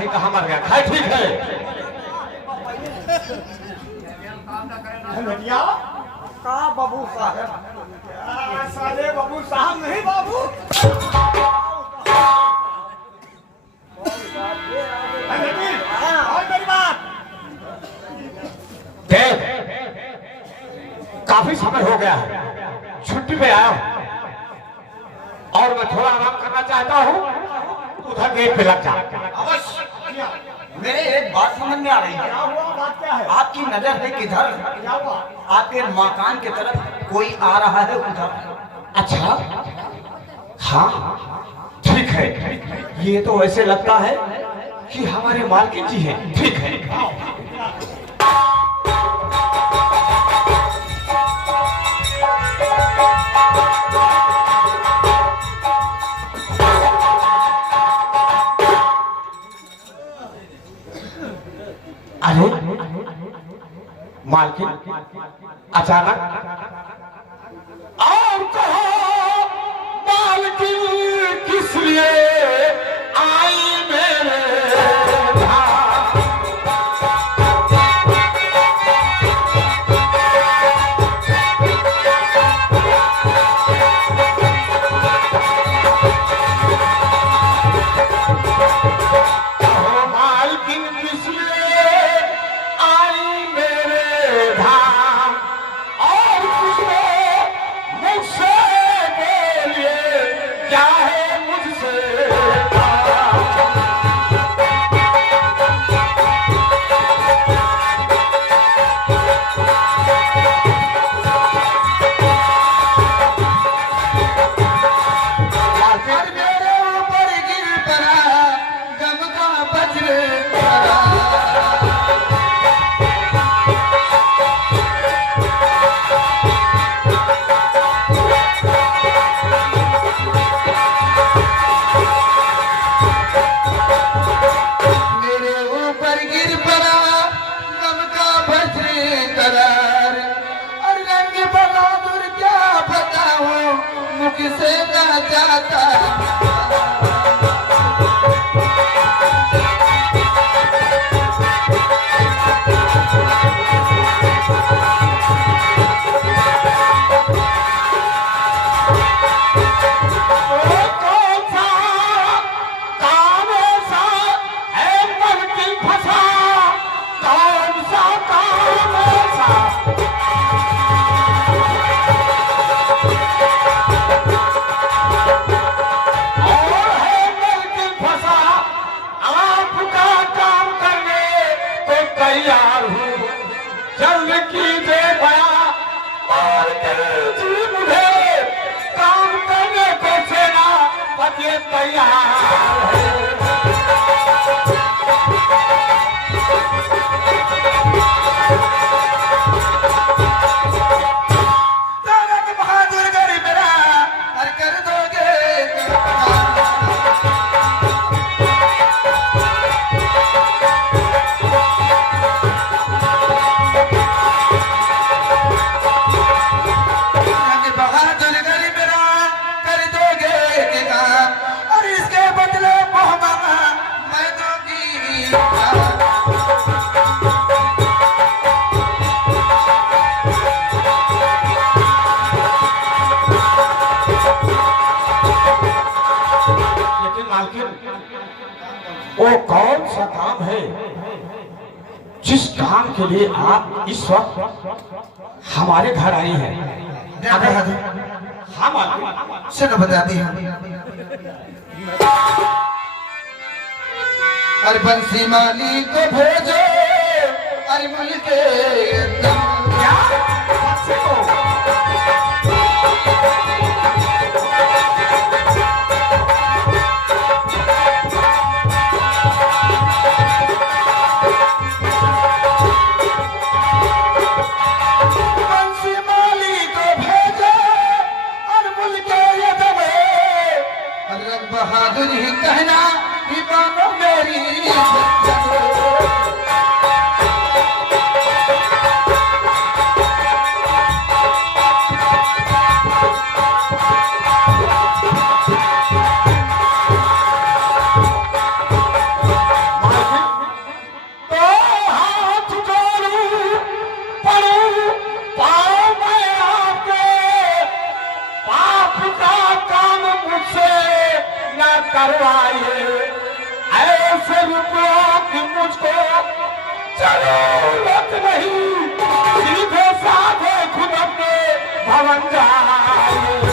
ही कहाँ मर गया। खाए ठीक है भैया का बाबू साहब साले बाबू साहब नहीं बाबू मेरी बात देख काफी समय हो गया है, छुट्टी पे आया हूं और मैं थोड़ा आराम करना चाहता हूँ। उधर गेट पे लग जा। अवश्य मेरे एक बात समझ में आ रही है। क्या हुआ बात क्या है आपकी नजर है किधर? क्या हुआ आपके मकान की तरफ कोई आ रहा है उधर। अच्छा हाँ ठीक है, ये तो ऐसे लगता है कि हमारे मालकिन जी हैं। ठीक है अरे मालकिन अचानक और कहो मालकिन किस लिए आई मेरे किसे ना जाता वो कौन सा काम है जिस काम के लिए आप इस वक्त हमारे घर आई हैं? हाँ मालकिन चलो बताती हैं। अरे बंसी माली को भेजो अरे मिल के क्या बच्चे को बहादुर ही कहना कि मानो मेरी करवाइए, ऐसे रुपयों की मुझको जरूरत नहीं, सीधे साधे खुद अपने भवन जाइए।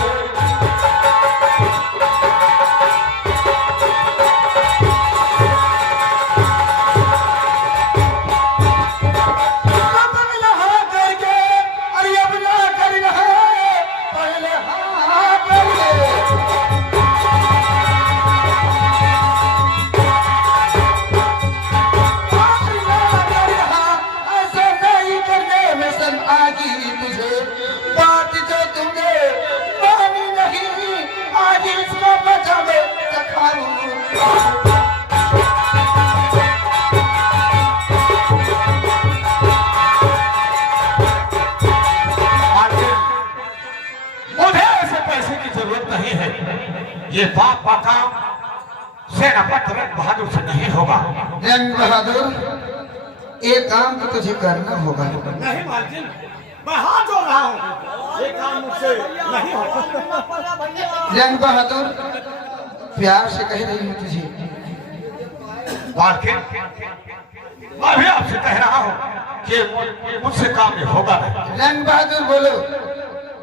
ये बाप का काम सेनापति रंग बहादुर से नहीं होगा। रंग बहादुर, एक काम तो तुझे करना होगा। नहीं मालकिन, मैं हाथ जोड़ रहा हूँ, ये काम मुझसे नहीं होगा। रंग बहादुर, प्यार से कह रही हूँ तुझे। मालकिन, मैं भी आपसे कह रहा हूँ कि मुझसे काम ये होगा नहीं। रंग बहादुर बोलो,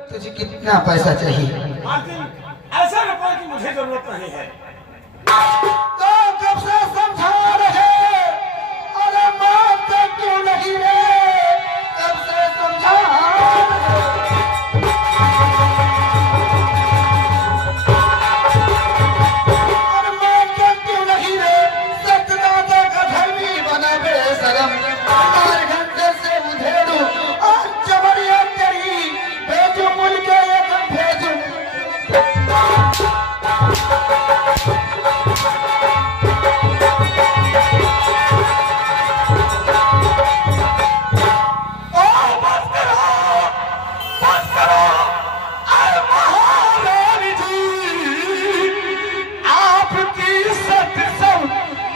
तुझे कितना पैसा चाहिए? मालकिन, ऐसा रुपये की मुझे जरूरत नहीं है। तो कब से समझा रहे, अरे मानते क्यों नहीं रे? कब से समझा अरे मानते क्यों नहीं रे? सत्यदाता का धर्मी बना बेशरम, 4 घंटे से उधेड़ू और जबरिया करी, भेजू मुल्क एक भेजू।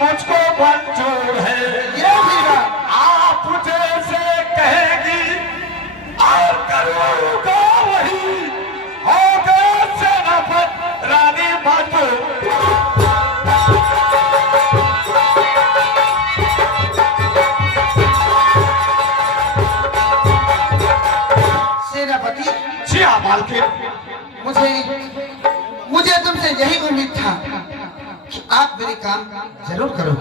मुझको मंजूर है, ये भी ना आप जैसे कहेगी और करूँगा वही, होगा सेनापति रानी बहादुर। सेनापति, जी हाँ मालकिन, मुझे तुमसे यही उम्मीद था कि आप मेरे काम जरूर करो।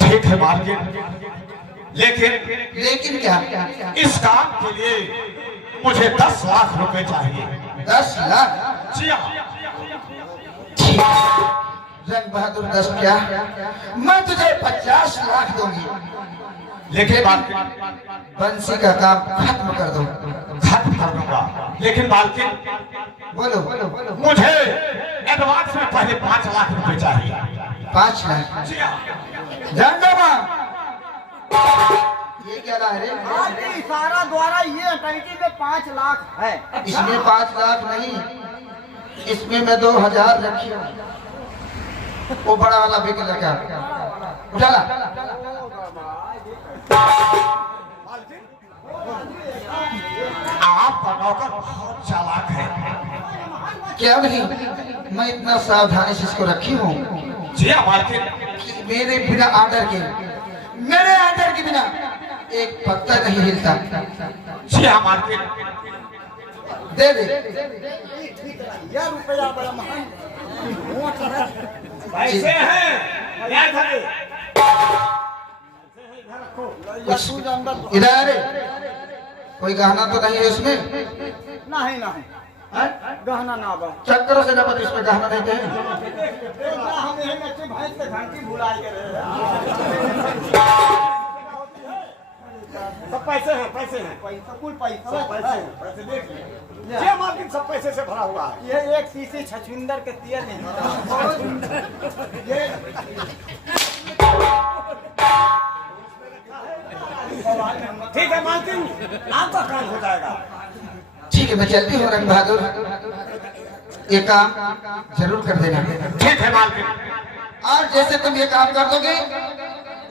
ठीक है मालकिन, लेकिन लेकिन क्या? इस काम के लिए मुझे 10 लाख रुपए चाहिए। 10 लाख? जी हाँ। ठीक। रंग बहादुर, 10 क्या, मैं तुझे 50 लाख दूंगी, लेकिन मालकिन, बंसी का काम खत्म कर दो। खत्म कर दूंगा, लेकिन मालकिन बोलो। मुझे एडवांस में पहले 5 लाख रुपए चाहिए। 5 लाख? जी हाँ। झंडोबा, ये क्या रहा है रे? आपके इशारा द्वारा ये टंकी में 5 लाख है। इसमें 5 लाख नहीं, इसमें मैं 2000 रखी हूँ। वो बड़ा वाला बिक लगा, उठाला। आपका नौकर बहुत चालाक है। क्या नहीं, मैं इतना सावधानी से इसको रखी हूँ जी हाँ मालकिन, कि मेरे बिना ऑर्डर के बिना एक पत्ता नहीं हिलता। जी हाँ मालकिन, दे दे। यह रुपया बड़ा महान पैसे हैं, याद है। इधर अरे, कोई गहना तो नहीं है इसमें? नहीं नहीं, गहना ना बा। चक्करों से नपत इसमें गहना देते हैं। हम यही बच्चे भैंस के घंटी भुलाई के रहे। सब पैसे हैं, पैसे हैं, पैसा कुल पैसा, सब पैसे हैं, पैसे देख लीजिए। ये मार्केट सब पैसे से भरा हुआ है। ये एक शीशी छछुंदर के तेल नहीं ये ठीक है मालकिन, आपका काम हो जाएगा। ठीक है, मैं चलती हूँ रंग बहादुर, ये काम जरूर कर देना। ठीक है मालकिन। और जैसे तुम ये काम कर दोगे,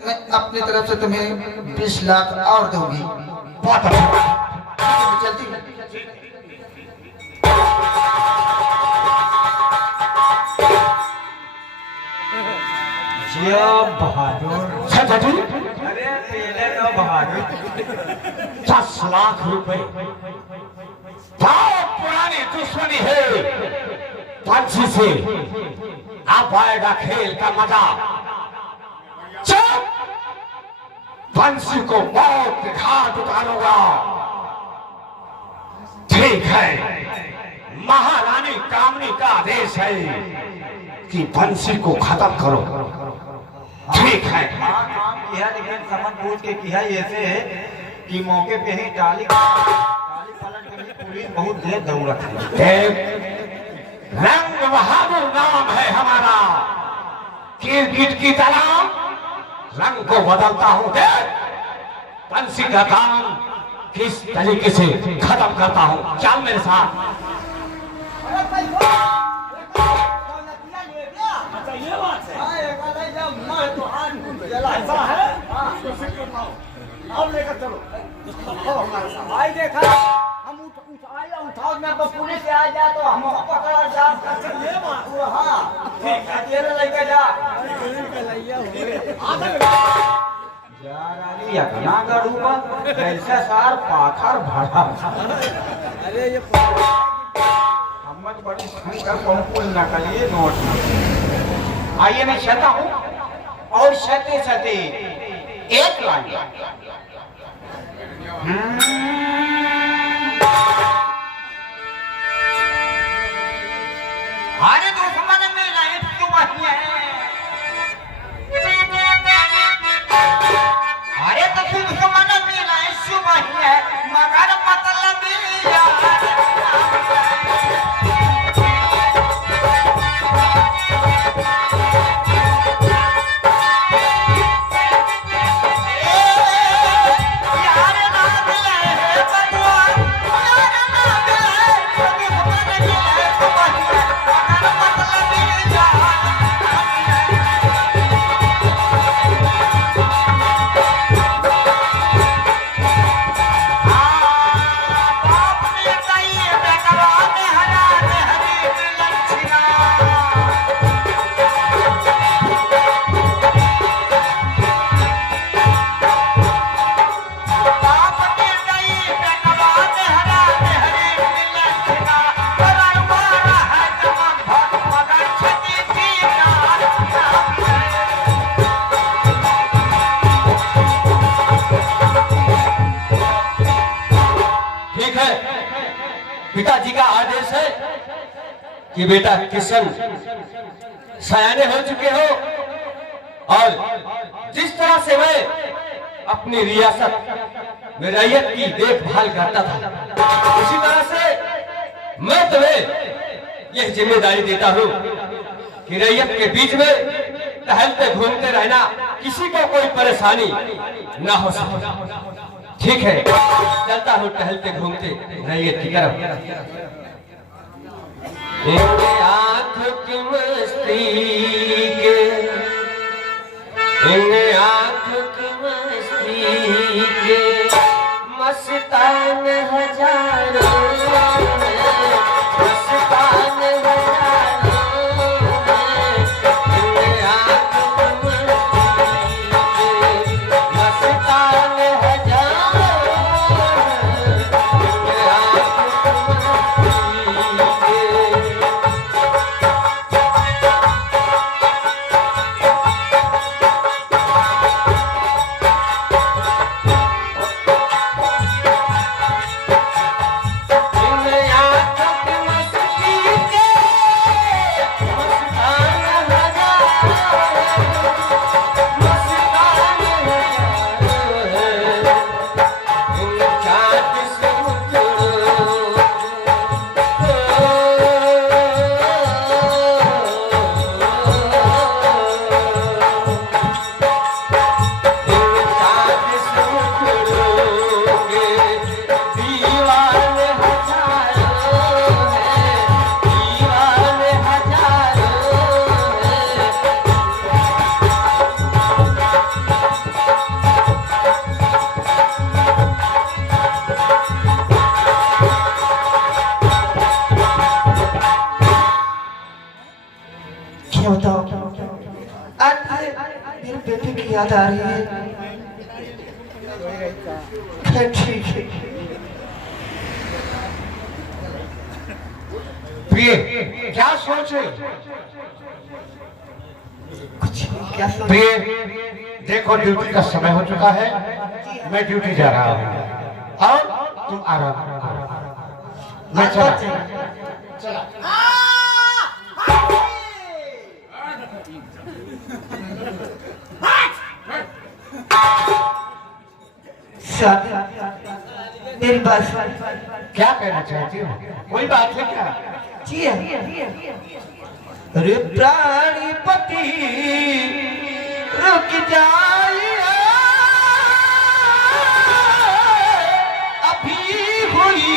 मैं अपनी तरफ से तुम्हें 20 लाख और दूंगी। बहुत अच्छा। मैं चलती हूँ। बहादुर। छठी अरे पहले तो बहादुर। 10 लाख रुपए बहुत पुरानी दुश्मनी है पंछी से। अब आएगा खेल का मजा। चुप! पंछी को मौत के घाट उतारूंगा। ठीक है, महारानी कामनी का आदेश है कि पंछी को खत्म करो। ठीक है। हाँ काम किया, लेकिन समझ बूझ के किया ऐसे है कि मौके पे ही टाली पलट गई। पुलिस बहुत देर दौड़त है। एक रंग बहादुर नाम है हमारा। क्रिकेट की तरह रंग को बदलता हूं। देख पंछी का काम किस तरीके से खत्म करता हूं। चल मेरे साथ। अच्छा ये बात है। ऐसा है? अब लेकर चलो। हमारे साथ। भाई देखा हम उठाओ में बस पुलिस से आ जाए तो हम पकड़ा जा। अच्छा ये बात। हाँ ठीक है। अकेले लेके जा। यज्ञा का रूप ऐसे सार पाखर भरा। अरे ये हम बड़ी शंकर पंपुल नकली नोट। आइए मैं कहता हूँ और सते सते एक लाइन। अरे दुश्मन में नहीं क्यों है? अरे तो दुश्मन में नहीं शुभ है मगर मतलब पिताजी का आदेश है कि बेटा किशन सयाने हो चुके हो और जिस तरह से मैं अपनी रियासत में रैयत की देखभाल करता था उसी तरह से मैं तुम्हें यह जिम्मेदारी देता हूँ कि रैयत के बीच में टहलते घूमते रहना, किसी को कोई परेशानी ना हो सके। ठीक है, चलता हूँ टहलते घूमते रैयत की तरफ। आंख की मस्ती के, आंख की मस्ती के मस्तान हजारों, मस्तान हजारों, आंख की मस्ती के मस्तान हजारों, क्या बताओ? बेटे की याद आ रही है। खैर ठीक है। प्रिय क्या सोच रहे? कुछ नहीं, क्या सोच? प्रिय देखो ड्यूटी का समय हो चुका है, मैं ड्यूटी जा रहा हूँ और तुम आराम करो। मैं चला। मेरी बात क्या कहना चाहती हो? कोई बात है क्या? जी अरे प्राणीपति रुक जाइए, अभी हुई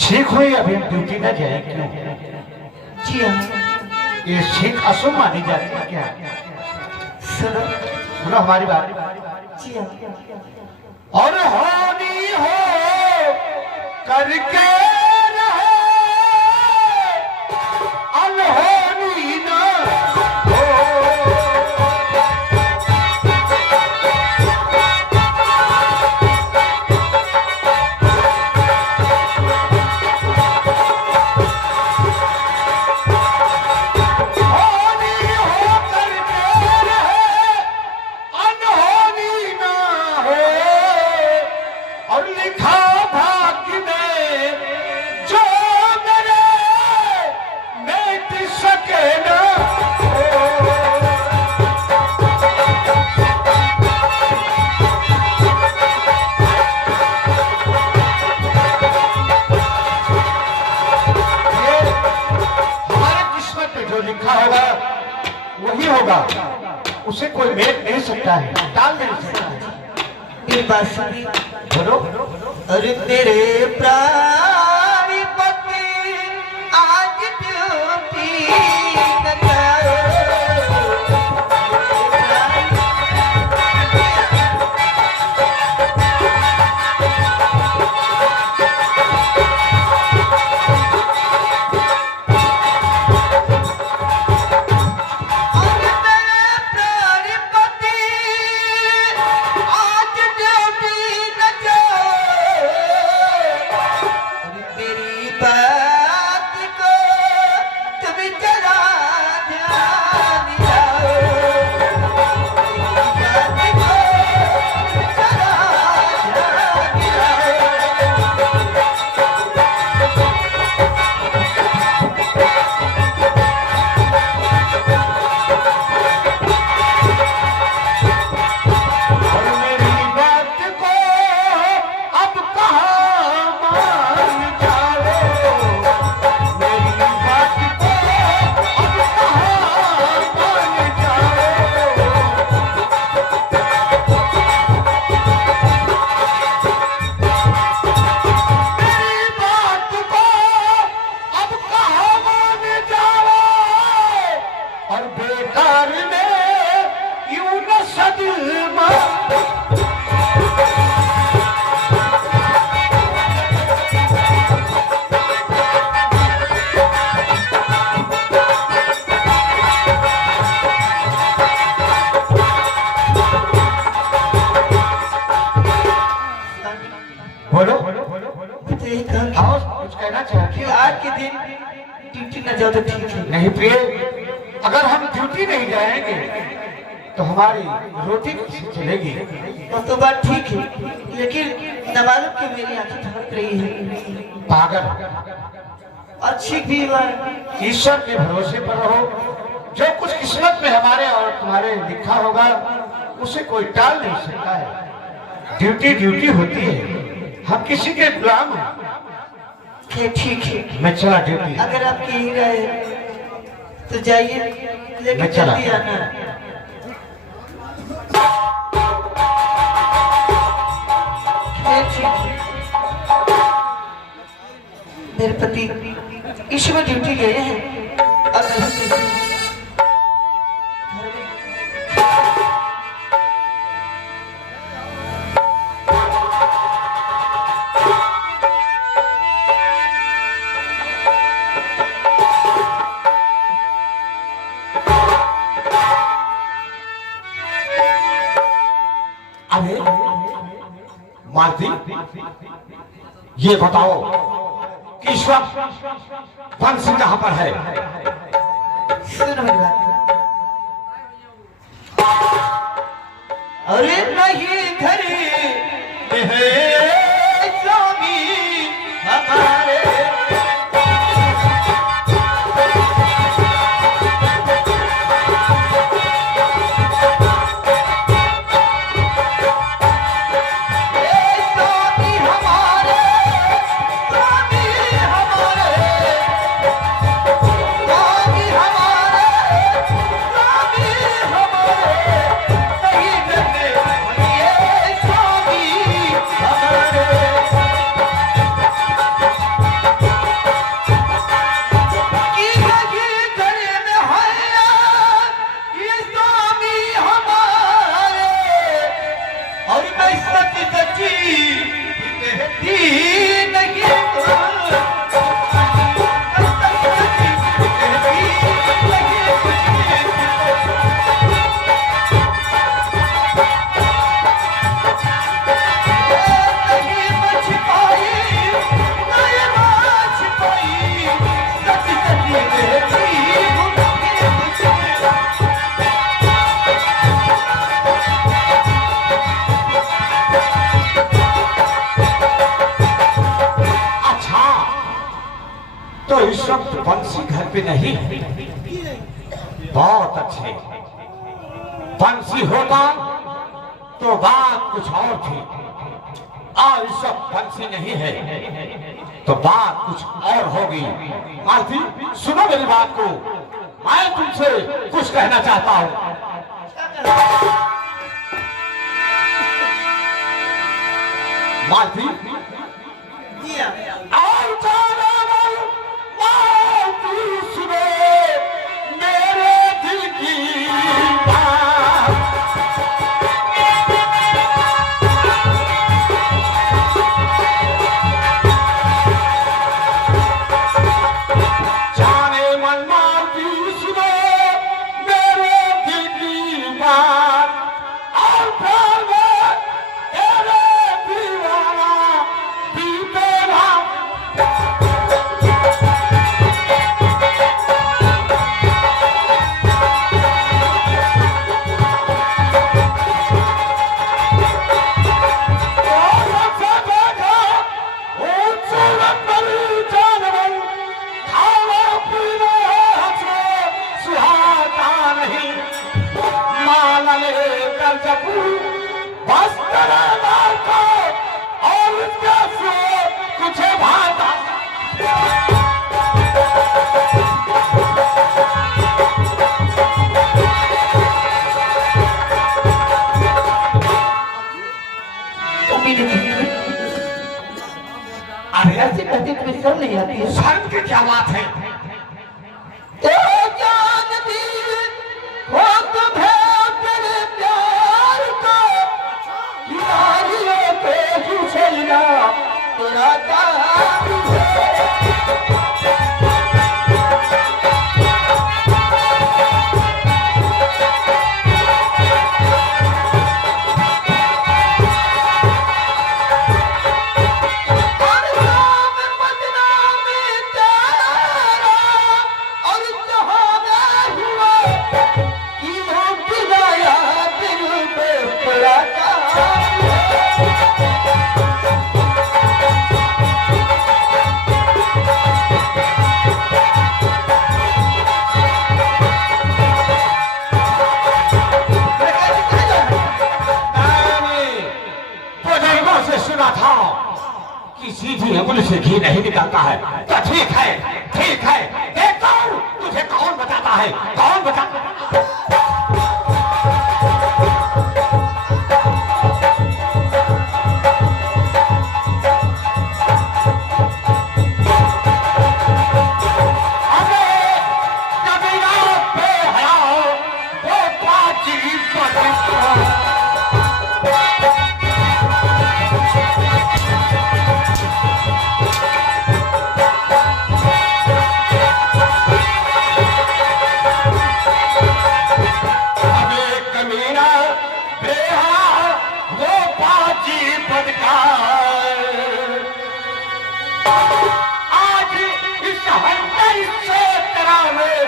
ठीक हुई अभी हम ड्यूटी न जाएंगे। जी हाँ, ये ठीक अशुभ मानी जाती है क्या? सुनो सुनो हमारी बात। जी हाँ, और होनी हो करके रहे, अनहोनी न हो। वही होगा, उसे कोई मेट नहीं सकता है, टाल नहीं सकता है। मेरी बात सुनिए। बोलो। अरे मेरे प्राणपति आज ड्यूटी न जाओ। बोलो। कुछ कहना चाहती हो? आज के दिन ड्यूटी न जाओ तो ठीक है। नहीं प्रिय, अगर हम ड्यूटी नहीं जाएंगे तो हमारी रोटी चलेगी। वो तो बात ठीक है, लेकिन नाबालग की मेरी आंखें धड़क रही है। पागल, अच्छी भी बात। ईश्वर के भरोसे पर रहो। जो कुछ किस्मत में हमारे और तुम्हारे लिखा होगा उसे कोई टाल नहीं सकता है। ड्यूटी ड्यूटी होती है, हम किसी के गुलाम हैं। ठीक है, मैं चला ड्यूटी। अगर आप यही रहे तो जाइए, लेकिन मैं चला। जल्दी आना। ठीक है। मेरे पति ईश्वर ड्यूटी गए हैं और घर में अरे मालती, ये बताओ कि इस वक्त बंसी कहां पर है? सुनो मेरी बात। अरे नहीं घर स्वामी हमारे, तो इस वक्त बंसी घर पे नहीं है। बहुत अच्छे, बंसी होता तो बात कुछ और थी, और इस वक्त बंसी नहीं है तो बात कुछ और होगी। मालती, सुनो मेरी बात को, मैं तुमसे कुछ कहना चाहता हूँ। मालती, और जाने सुनो मेरे दिल की बात। जाने मन मालती, सुनो मेरे दिल की बात। और प्यार में तेरे दीवाना बीतेगा। बस तेरे नाम को और उसके से कुछ भाता। अरे ऐसे कहते तुम्हें शर्म नहीं आती है? शर्म की क्या बात है? और बुजुर्गों से सुना था कि सीधी अंगुली से घी नहीं निकलता है। तो ठीक है, ठीक है। देखता हूँ तुझे कौन बताता है, कौन बताता है। अबे कबीरा बेहया हो, वो प्राची पतित। अबे कमीना बेहया वो प्राची पदकार। आज इस हंटर से तरह में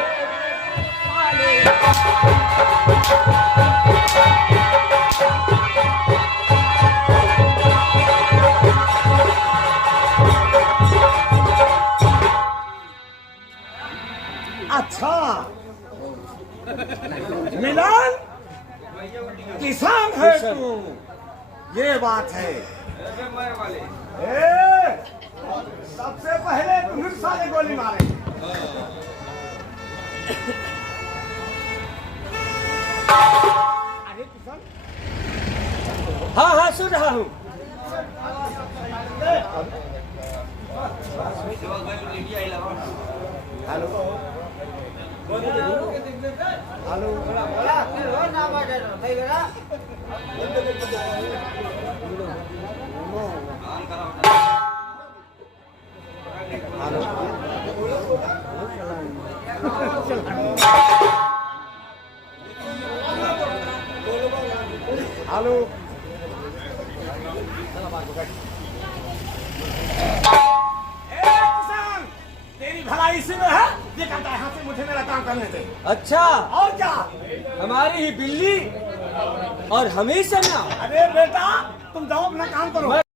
अच्छा मिलन किसान है तू, ये बात है। ए, सबसे पहले तुम साले गोली मारे। अरे किसान, हाँ हाँ सुन रहा हूँ। हेलो हेलो किसान, तेरी भलाई इसी में है। ये कहता है यहाँ से मुझे मेरा काम करने दे। अच्छा, और क्या? हमारी ही बिल्ली और हमें से ना। अरे बेटा, तुम जाओ अपना काम करो।